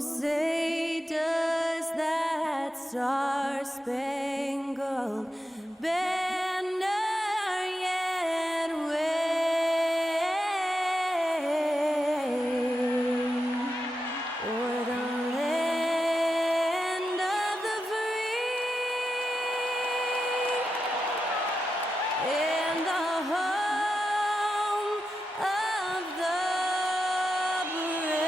say does that star-spangled banner yet wave o'er the land of the free and the home of the brave.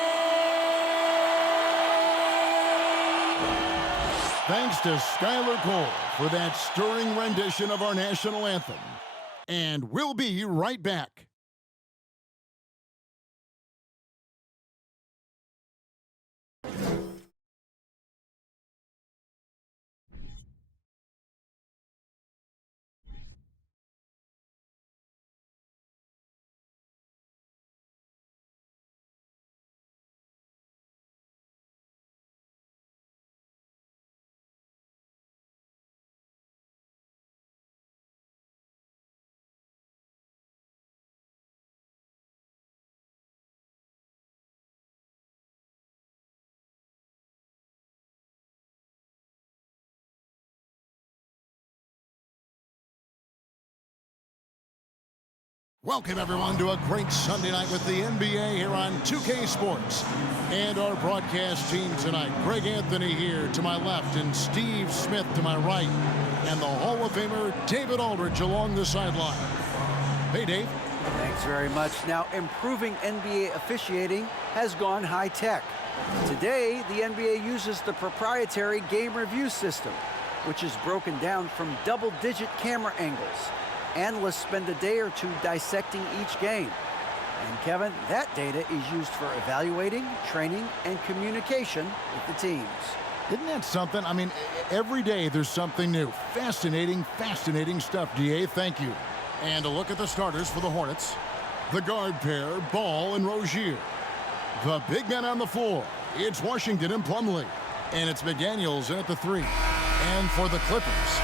Thanks to Skylar Cole for that stirring rendition of our national anthem. And we'll be right back. Welcome, everyone, to a great Sunday night with the NBA here on 2K Sports. And our broadcast team tonight, Greg Anthony here to my left and Steve Smith to my right. And the Hall of Famer, David Aldridge, along the sideline. Hey, Dave. Thanks very much. Now, improving NBA officiating has gone high-tech. Today, the NBA uses the proprietary game review system, which is broken down from double-digit camera angles. Analysts spend a day or two dissecting each game. And Kevin, that data is used for evaluating, training, and communication with the teams. Isn't that something? I mean, every day there's something new. Fascinating stuff, DA. Thank you. And a look at the starters for the Hornets. The guard pair, Ball and Rozier. The big men on the floor, it's Washington and Plumlee. And it's McDaniels in at the 3. And for the Clippers,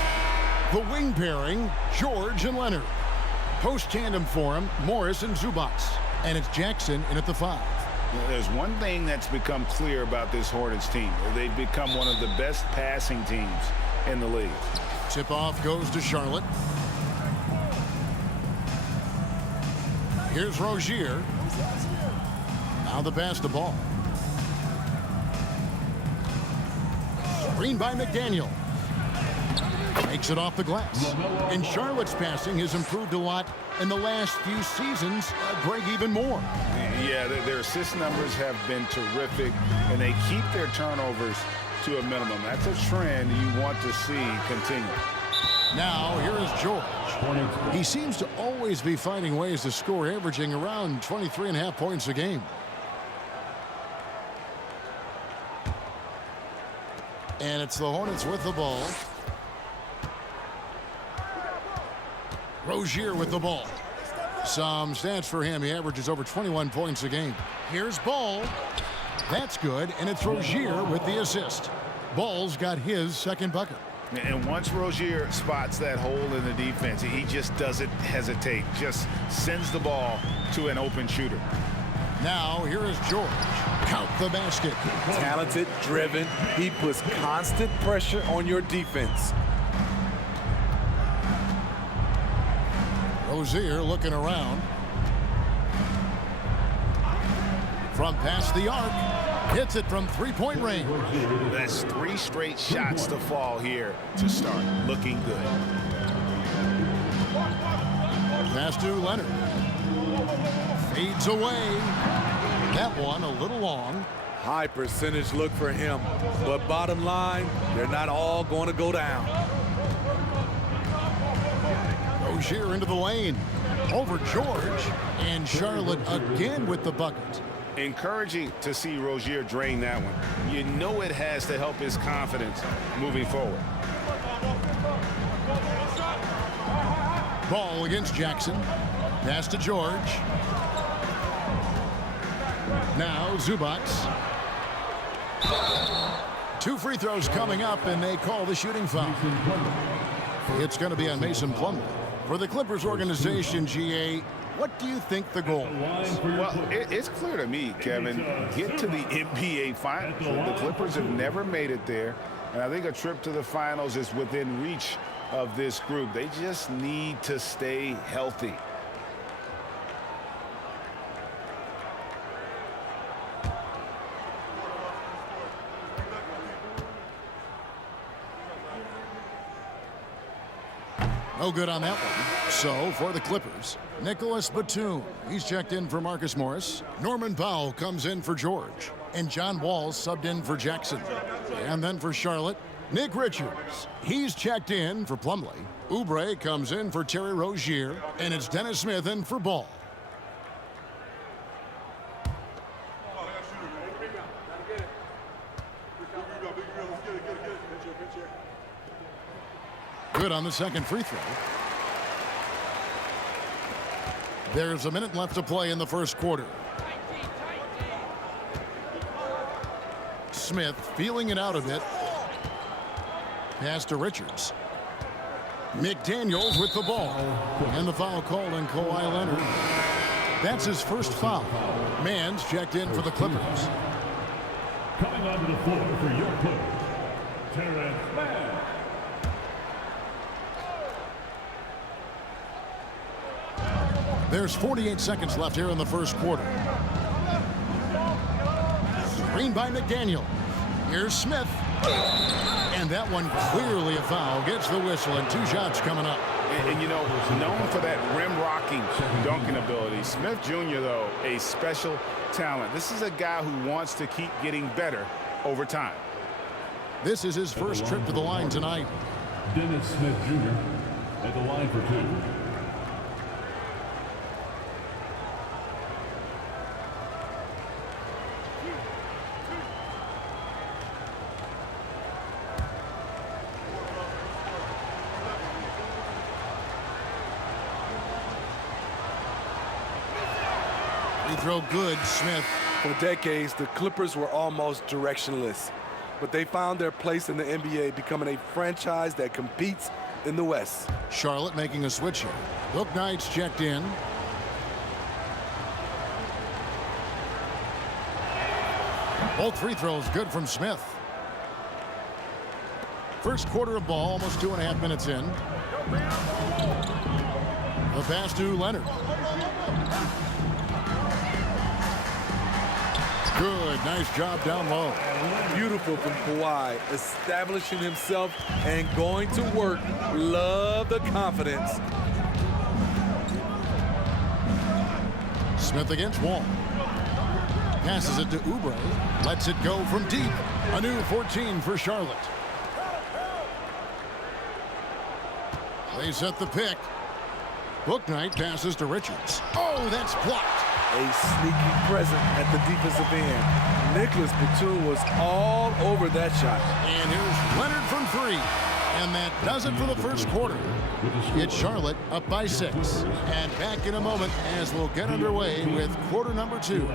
the wing pairing, George and Leonard. Post tandem for him, Morris and Zubac. And it's Jackson in at the 5. There's one thing that's become clear about this Hornets team. They've become one of the best passing teams in the league. Tip-off goes to Charlotte. Here's Rozier. Now the pass to Ball. Screen by McDaniel. Makes it off the glass. And Charlotte's passing has improved a lot in the last few seasons. Greg, even more. Yeah, their assist numbers have been terrific, and they keep their turnovers to a minimum. That's a trend you want to see continue. Now, here is George. He seems to always be finding ways to score, averaging around 23.5 points a game. And it's the Hornets with the ball. Rozier with the ball. Some stats for him. He averages over 21 points a game. Here's Ball. That's good, and it's Rozier with the assist. Ball's got his second bucket. And once Rozier spots that hole in the defense, he just doesn't hesitate. Just sends the ball to an open shooter. Now, here is George. Count the basket. Talented, driven. He puts constant pressure on your defense. Rozier looking around. From past the arc. Hits it from three-point range. That's 3 straight shots to fall here to start. Looking good. Pass to Leonard. Fades away. That one a little long. High percentage look for him. But bottom line, they're not all going to go down. Rozier into the lane. Over George. And Charlotte again with the bucket. Encouraging to see Rozier drain that one. You know it has to help his confidence moving forward. Ball against Jackson. Pass to George. Now Zubac. 2 free throws coming up, and they call the shooting foul. It's going to be on Mason Plumlee. For the Clippers organization, GA, What do you think the goal is? Well, it's clear to me, Kevin. Get to the NBA Finals. The Clippers have never made it there, and I think a trip to the Finals is within reach of this group. They just need to stay healthy. No good on that one. So, for the Clippers, Nicholas Batum. He's checked in for Marcus Morris. Norman Powell comes in for George. And John Wall subbed in for Jackson. And then for Charlotte, Nick Richards. He's checked in for Plumlee. Oubre comes in for Terry Rozier. And it's Dennis Smith in for Ball. Good on the second free throw. There's a minute left to play in the first quarter. Smith feeling it out a bit. Pass to Richards. McDaniels with the ball. And the foul called on Kawhi Leonard. That's his first foul. Mann's checked in for the Clippers. Coming onto the floor for your Clippers, Terrence Mann. There's 48 seconds left here in the first quarter. Screen by McDaniel. Here's Smith. And that one clearly a foul. Gets the whistle and 2 shots coming up. And you know, known for that rim-rocking dunking ability. Smith Jr., though, a special talent. This is a guy who wants to keep getting better over time. This is his first trip to the line tonight. Dennis Smith Jr. at the line for 2. Throw good, Smith. For decades, the Clippers were almost directionless, but they found their place in the NBA, becoming a franchise that competes in the West. Charlotte making a switch here. Bouknight's checked in. Both free throws good from Smith. First quarter of ball, almost 2.5 minutes in. The pass to Leonard. Good, nice job down low. Beautiful from Kawhi, establishing himself and going to work. Love the confidence. Smith against Wall. Passes it to Oubre. Lets it go from deep. A new 14 for Charlotte. They set the pick. Bouknight passes to Richards. Oh, that's blocked. A sneaky present at the defensive end. Nicholas Batum was all over that shot. And here's Leonard from 3. And that does it for the first quarter. It's Charlotte up by 6. And back in a moment as we'll get underway with quarter number 2.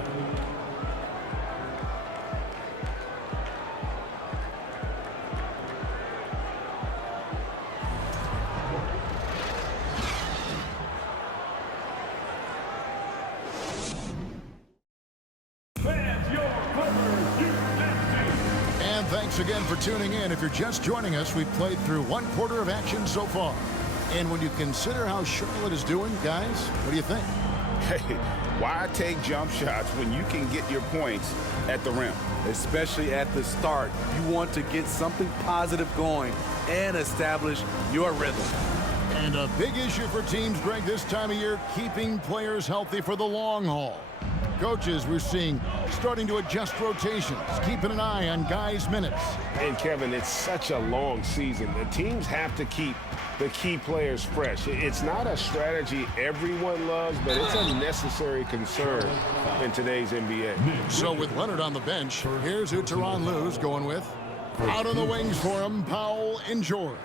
Thanks again for tuning in. If you're just joining us, we've played through 1 quarter of action so far. And when you consider how Charlotte is doing, guys, what do you think? Hey, why take jump shots when you can get your points at the rim? Especially at the start. You want to get something positive going and establish your rhythm. And a big issue for teams, Greg, this time of year, keeping players healthy for the long haul. Coaches, we're seeing, starting to adjust rotations, keeping an eye on guys' minutes. And, Kevin, it's such a long season. The teams have to keep the key players fresh. It's not a strategy everyone loves, but it's a necessary concern in today's NBA. So with Leonard on the bench, here's who Tyronn Lue's going with. Out on the wings for him, Powell and George.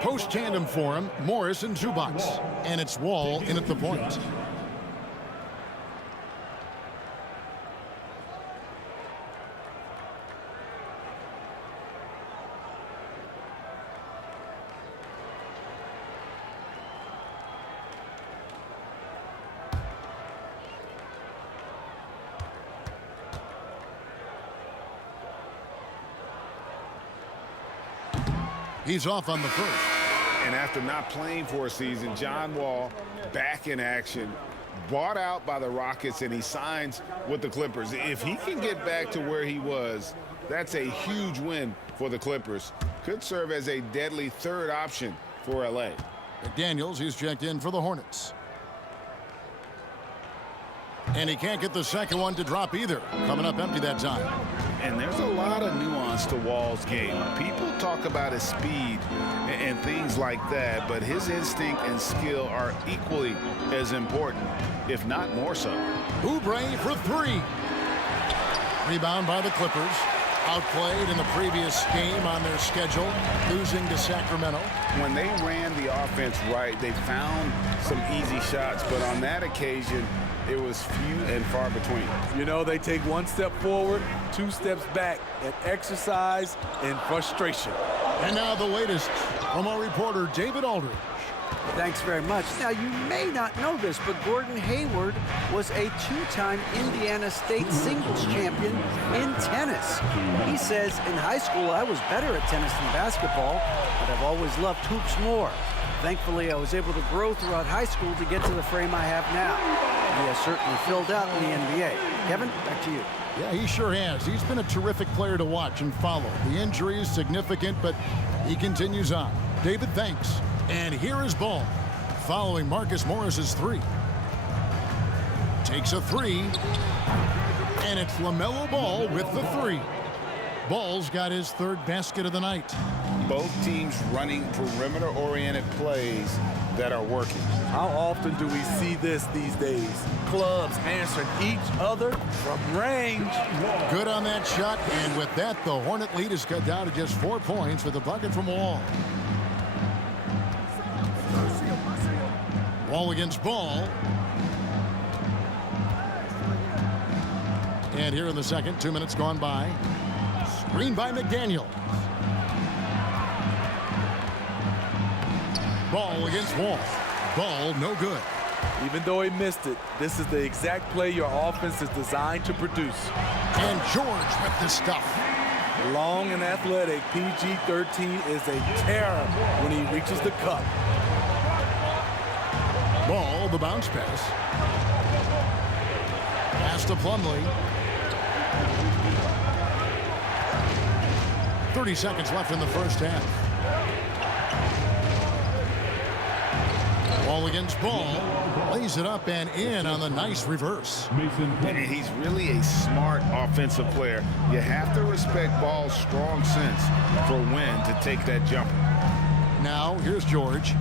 Post tandem for him, Morris and Zubac. And it's Wall in at the point. He's off on the first. And after not playing for a season, John Wall back in action, bought out by the Rockets, and he signs with the Clippers. If he can get back to where he was, that's a huge win for the Clippers. Could serve as a deadly third option for L.A. McDaniels, he's checked in for the Hornets. And he can't get the second one to drop either. Coming up empty that time. And there's a lot of nuance to Wall's game. People talk about his speed and things like that, but his instinct and skill are equally as important, if not more so. Oubre for three. Rebound by the Clippers. Outplayed in the previous game on their schedule, losing to Sacramento. When they ran the offense right, they found some easy shots, but on that occasion, it was few and far between. You know, they take one step forward, 2 steps back, and exercise in frustration. And now the latest from our reporter, David Aldridge. Thanks very much. Now, you may not know this, but Gordon Hayward was a 2-time Indiana State singles champion in tennis. He says, in high school, I was better at tennis than basketball, but I've always loved hoops more. Thankfully, I was able to grow throughout high school to get to the frame I have now. He has certainly filled out in the NBA. Kevin, back to you. Yeah, he sure has. He's been a terrific player to watch and follow. The injury is significant, but he continues on. David, thanks. And here is Ball, following Marcus Morris's three. Takes a three, and it's LaMelo Ball with the three. Ball's got his third basket of the night. Both teams running perimeter-oriented plays that are working. How often do we see this these days? Clubs answering each other from range. Good on that shot, and with that, the Hornet lead is cut down to just 4 points with a bucket from Wall. Wall against Ball. And here in the second, 2 minutes gone by. Screen by McDaniel. Ball against Wall. Ball no good. Even though he missed it, this is the exact play your offense is designed to produce. And George with the stuff. Long and athletic, PG-13 is a terror when he reaches the cup. Ball, the bounce pass. Pass to Plumlee. 30 seconds left in the first half. Ball against Ball. Lays it up and in on the nice reverse. And he's really a smart offensive player. You have to respect Ball's strong sense for when to take that jumper. Now, here's George.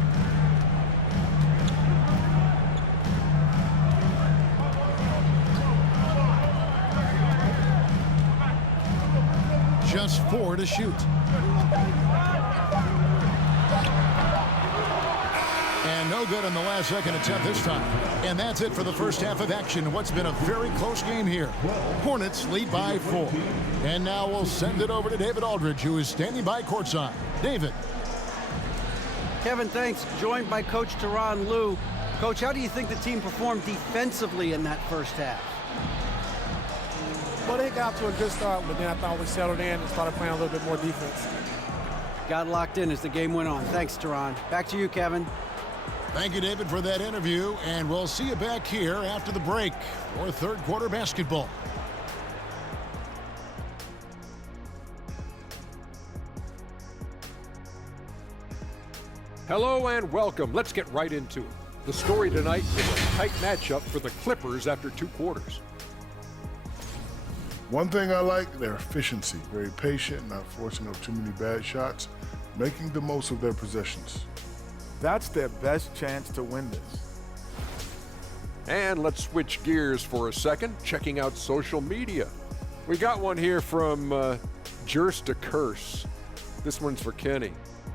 Just 4 to shoot. And no good on the last second attempt this time. And that's it for the first half of action. What's been a very close game here. Hornets lead by 4. And now we'll send it over to David Aldridge, who is standing by courtside. David. Kevin, thanks. Joined by Coach Tyronn Lue. Coach, how do you think the team performed defensively in that first half? Well, they got to a good start, but then I thought we settled in and started playing a little bit more defense. Got locked in as the game went on. Thanks, Tyronn. Back to you, Kevin. Thank you, David, for that interview. And we'll see you back here after the break for third quarter basketball. Hello and welcome. Let's get right into it. The story tonight is a tight matchup for the Clippers after 2 quarters. One thing I like, their efficiency. Very patient, not forcing up too many bad shots, making the most of their possessions. That's their best chance to win this. And let's switch gears for a second, checking out social media. We got one here from Jerst a Curse. This one's for Kenny.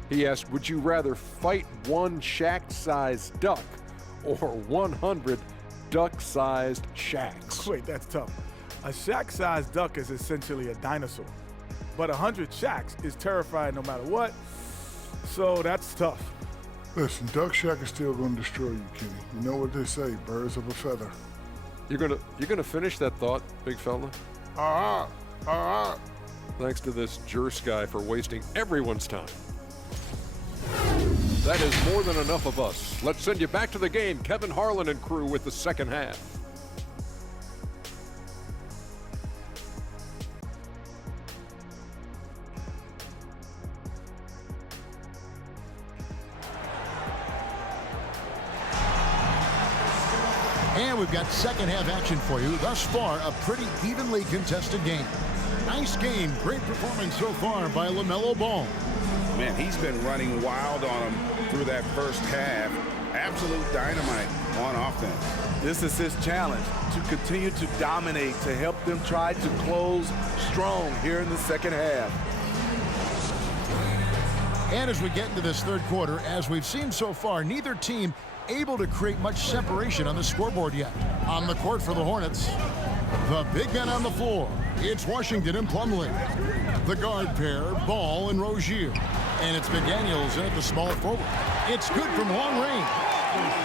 He asked, would you rather fight one Shaq-sized duck or 100 duck-sized Shaqs? Wait, that's tough. A Shaq-sized duck is essentially a dinosaur, but 100 Shaqs is terrifying no matter what, so that's tough. Listen, Duck Shack is still going to destroy you, Kenny. You know what they say, birds of a feather. You're gonna finish that thought, big fella? All right. Thanks to this Jerst guy for wasting everyone's time. That is more than enough of us. Let's send you back to the game. Kevin Harlan and crew with the second half. And we've got second half action for you. Thus far, a pretty evenly contested game. Nice game. Great performance so far by LaMelo Ball. Man, he's been running wild on him through that first half. Absolute dynamite on offense. This is his challenge, to continue to dominate, to help them try to close strong here in the second half. And as we get into this third quarter, as we've seen so far, neither team able to create much separation on the scoreboard yet. On the court for the Hornets, the big men on the floor. It's Washington and Plumlee. The guard pair, Ball and Rozier. And it's McDaniels in at the small forward. It's good from long range.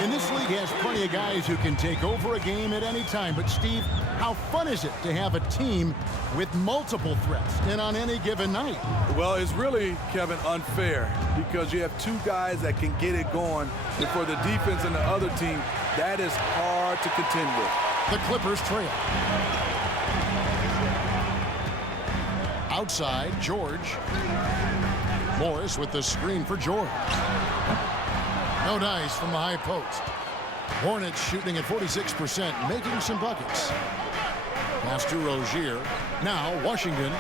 And this league has plenty of guys who can take over a game at any time. But, Steve, how fun is it to have a team with multiple threats and on any given night? Well, it's really, Kevin, unfair because you have two guys that can get it going. And for the defense and the other team, that is hard to contend with. The Clippers trail. Outside, George. Morris with the screen for George. No dice from the high post. Hornets shooting at 46%, making some buckets. Pass to Rozier. Now Washington.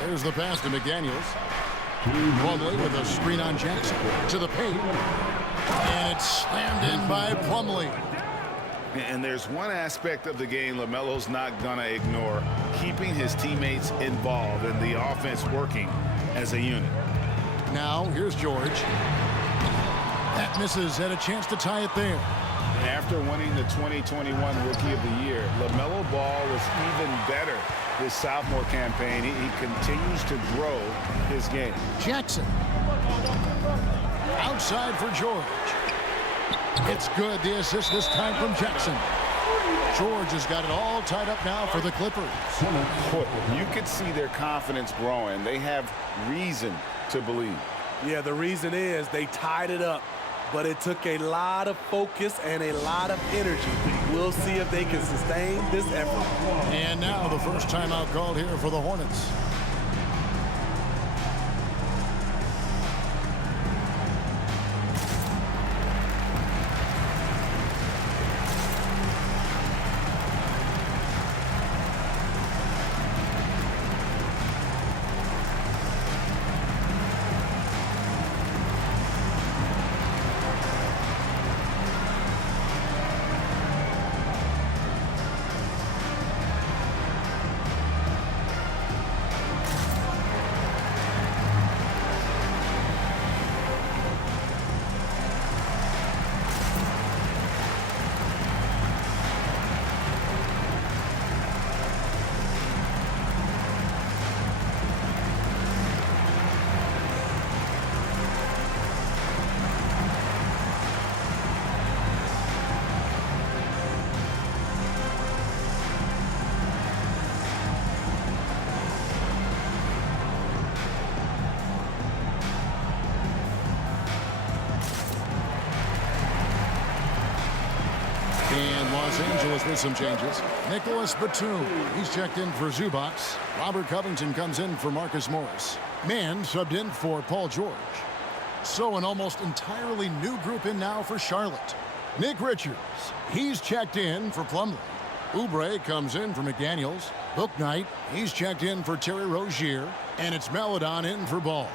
There's the pass to McDaniels. Plumlee with a screen on Jackson. To the paint. And it's slammed in by Plumlee. And there's one aspect of the game LaMelo's not going to ignore, keeping his teammates involved and the offense working as a unit. Now, here's George. That misses, had a chance to tie it there. And after winning the 2021 Rookie of the Year, LaMelo Ball was even better this sophomore campaign. He continues to grow his game. Jackson. Outside for George. It's good, the assist this time from Jackson. George has got it all tied up now for the Clippers. You could see their confidence growing. They have reason to believe. Yeah, the reason is they tied it up, but it took a lot of focus and a lot of energy. We'll see if they can sustain this effort. And now the first timeout called here for the Hornets. And Los Angeles with some changes. Nicholas Batum, he's checked in for Zubac. Robert Covington comes in for Marcus Morris. Mann subbed in for Paul George. So an almost entirely new group in now for Charlotte. Nick Richards, he's checked in for Plumlee. Oubre comes in for McDaniels. Bouknight, he's checked in for Terry Rozier. And it's Maledon in for Ball.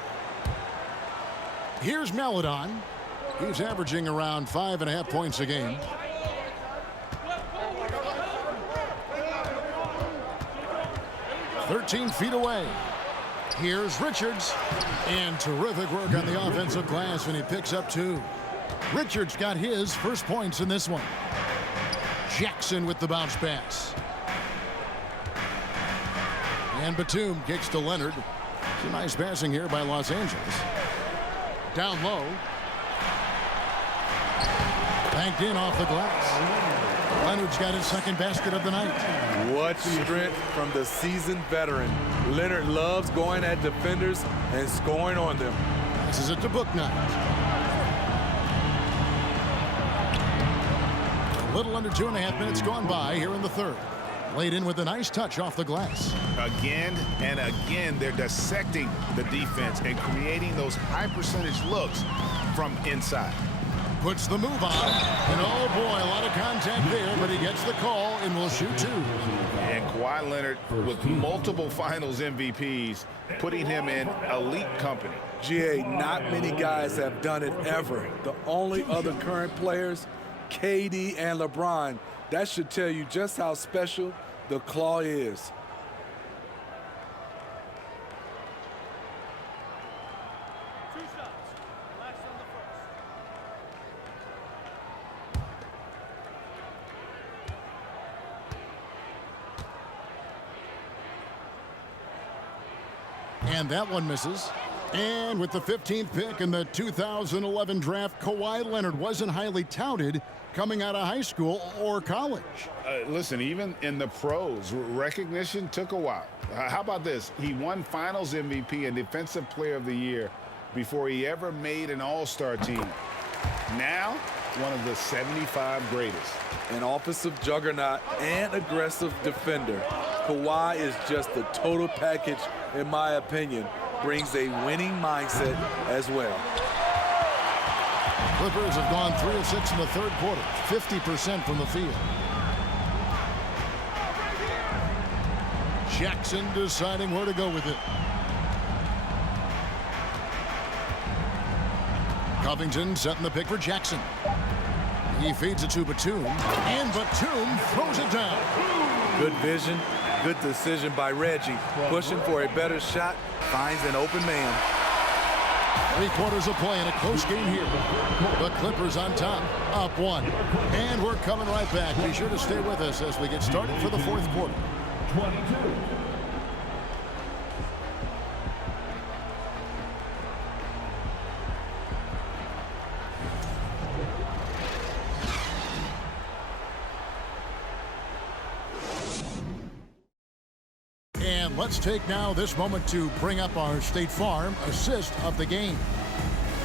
Here's Maledon. He's averaging around 5.5 points a game. 13 feet away. Here's Richards. And terrific work on the offensive glass when he picks up 2. Richards got his first points in this one. Jackson with the bounce pass. And Batum kicks to Leonard. Some nice passing here by Los Angeles. Down low. Banked in off the glass. Leonard's got his second basket of the night. What strength from the seasoned veteran. Leonard loves going at defenders and scoring on them. This is it to Booknight. A little under 2.5 minutes gone by here in the third. Laid in with a nice touch off the glass. Again and again, they're dissecting the defense and creating those high percentage looks from inside. Puts the move on, and oh boy, a lot of contact there, but he gets the call and will shoot two. And Kawhi Leonard with multiple finals MVPs, putting him in elite company. GA, not many guys have done it ever. The only other current players, KD and LeBron. That should tell you just how special the Claw is. And that one misses. And with the 15th pick in the 2011 draft, Kawhi Leonard wasn't highly touted coming out of high school or college. Listen, even in the pros, recognition took a while. How about this? He won Finals MVP and Defensive Player of the Year before he ever made an All-Star team. Now, one of the 75 greatest. An offensive juggernaut and aggressive defender. Kawhi is just the total package, in my opinion. Brings a winning mindset as well. Clippers have gone 3 of 6 in the third quarter, 50% from the field. Jackson deciding where to go with it. Covington setting the pick for Jackson. He feeds it to Batum, and Batum throws it down. Good vision, good decision by Reggie. Pushing for a better shot, finds an open man. 3 quarters of play in a close game here. The Clippers on top, up 1. And we're coming right back. Be sure to stay with us as we get started for the fourth quarter. 22. And let's take now this moment to bring up our State Farm assist of the game.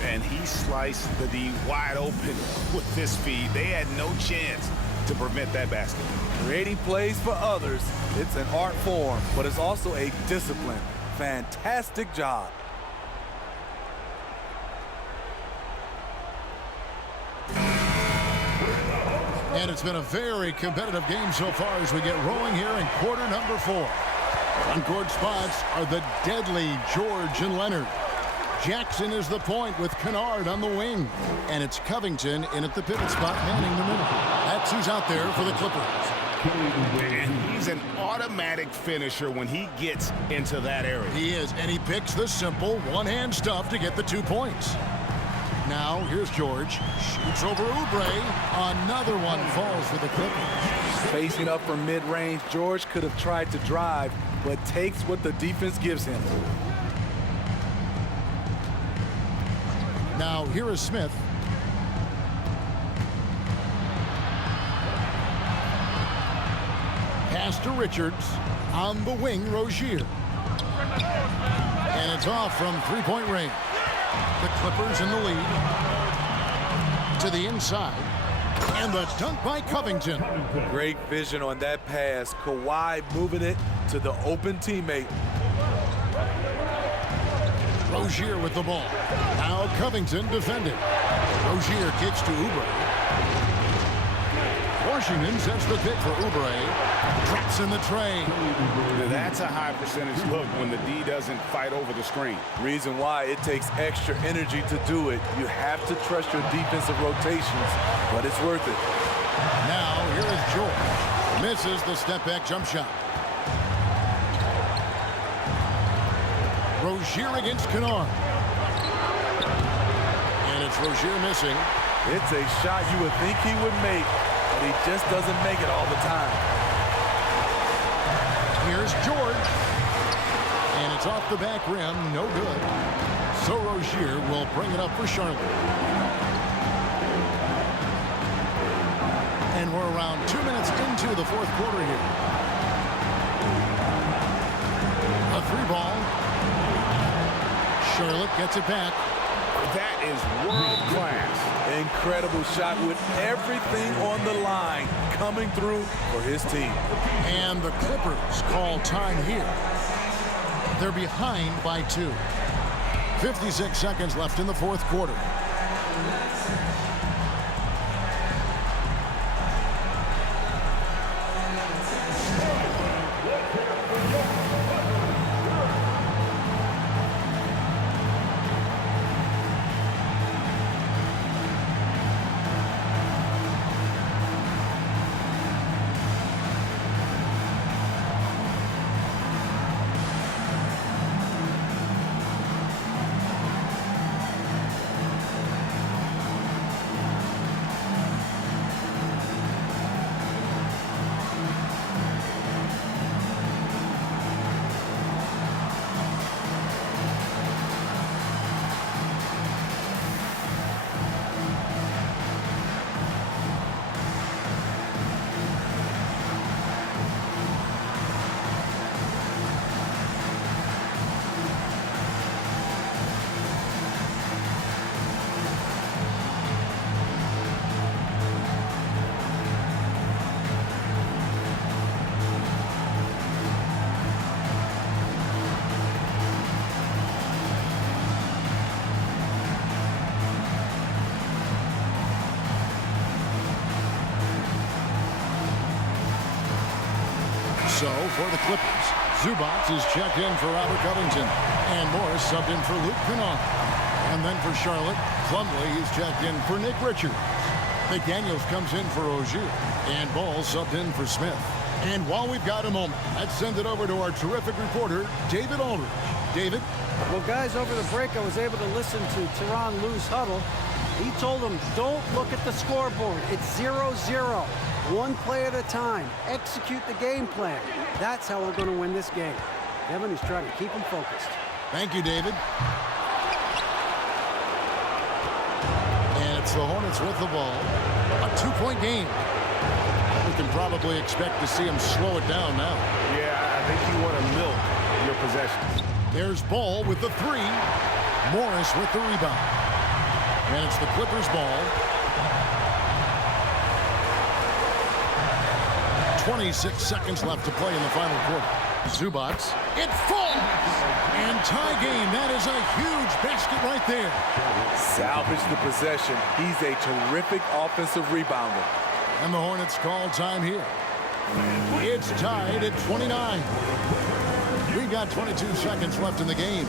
And he sliced the D wide open with this feed. They had no chance to prevent that basket. Creating plays for others, it's an art form, but it's also a discipline. Fantastic job. And it's been a very competitive game so far as we get rolling here in quarter number 4. Front-court spots are the deadly George and Leonard. Jackson is the point with Kennard on the wing. And it's Covington in at the pivot spot manning the middle. That's who's out there for the Clippers. And he's an automatic finisher when he gets into that area. He is, and he picks the simple one-hand stuff to get the 2 points. Now, here's George. Shoots over Oubre. Another one falls for the Clippers. Facing up from mid-range, George could have tried to drive, but takes what the defense gives him. Now, here is Smith. Pass to Richards. On the wing, Rozier. And it's off from three-point range. The Clippers in the lead. To the inside. And the dunk by Covington. Great vision on that pass. Kawhi moving it to the open teammate. Rozier with the ball. Now Covington defended. Rozier kicks to Oubre. Washington sets the pick for Oubre. Traps in the tray. That's a high percentage look when the D doesn't fight over the screen. Reason why it takes extra energy to do it. You have to trust your defensive rotations, but it's worth it. Now here is George. Misses the step-back jump shot. Rozier against Kennard. And it's Rozier missing. It's a shot you would think he would make, but he just doesn't make it all the time. Here's George. And it's off the back rim. No good. So Rozier will bring it up for Charlotte. And we're around 2 minutes into the fourth quarter here. A 3-ball. Charlotte gets it back. That is world class. Incredible shot with everything on the line coming through for his team. And the Clippers call time here. They're behind by 2. 56 seconds left in the fourth quarter. So for the Clippers, Zubac is checked in for Robert Covington, and Morris subbed in for Luke Kennard. And then for Charlotte, Plumlee is checked in for Nick Richards. McDaniels comes in for Rozier, and Ball subbed in for Smith. And while we've got a moment, let's send it over to our terrific reporter, David Aldridge. David? Well, guys, over the break, I was able to listen to Tyronn Lue's huddle. He told them, don't look at the scoreboard. It's 0-0. One play at a time. Execute the game plan. That's how we're going to win this game. Kevin is trying to keep them focused. Thank you, David. And it's the Hornets with the ball. A 2-point game. We can probably expect to see them slow it down now. Yeah, I think you want to milk your possessions. There's Ball with the 3. Morris with the rebound. And it's the Clippers' ball. 26 seconds left to play in the final quarter. Zubac. It falls! And tie game. That is a huge basket right there. Salvage the possession. He's a terrific offensive rebounder. And the Hornets call time here. It's tied at 29. We've got 22 seconds left in the game.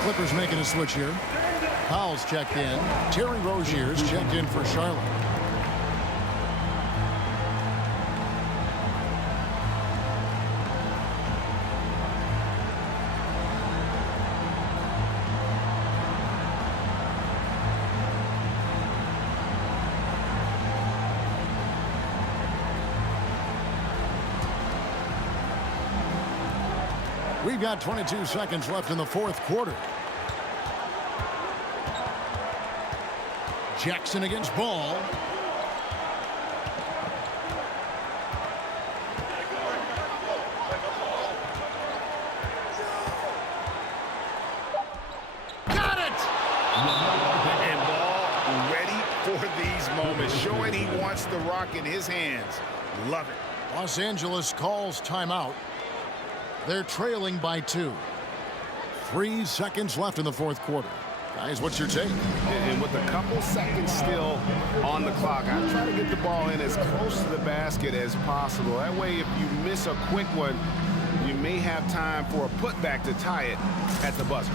Clippers making a switch here. Powell's checked in. Terry Rozier's checked in for Charlotte. We've got 22 seconds left in the fourth quarter. Jackson against Ball. wants the rock in his hands. Love it. Los Angeles calls timeout. They're trailing by 2. 3 seconds left in the fourth quarter. Guys, what's your take? And with a couple seconds still on the clock, I try to get the ball in as close to the basket as possible. That way, if you miss a quick one, you may have time for a putback to tie it at the buzzer.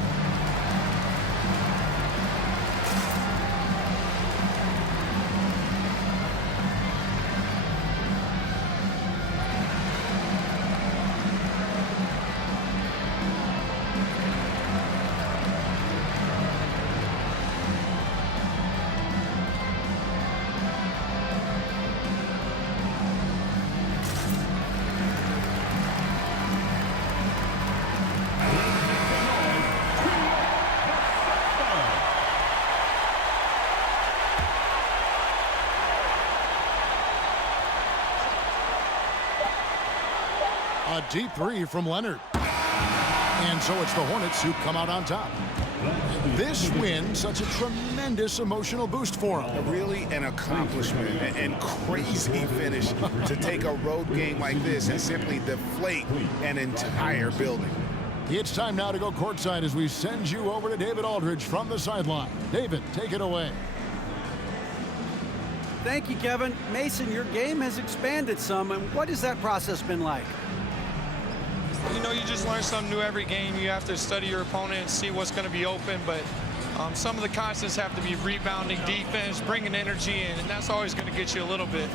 A deep three from Leonard. And so it's the Hornets who come out on top. This win, such a tremendous emotional boost for them. Really an accomplishment and crazy finish to take a road game like this and simply deflate an entire building. It's time now to go courtside as we send you over to David Aldridge from the sideline. David, take it away. Thank you, Kevin. Mason, your game has expanded some, and what has that process been like? You know, you just learn something new every game. You have to study your opponent and see what's going to be open, but some of the constants have to be rebounding, defense, bringing energy in, and that's always going to get you a little bit.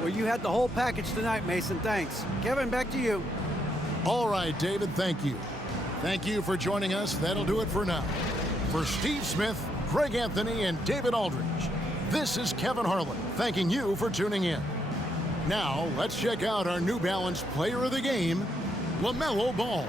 Well, you had the whole package tonight, Mason. Thanks. Kevin, back to you. All right, David, thank you. Thank you for joining us. That'll do it for now. For Steve Smith, Greg Anthony, and David Aldridge, this is Kevin Harlan thanking you for tuning in. Now, let's check out our New Balance Player of the Game, LaMelo Ball.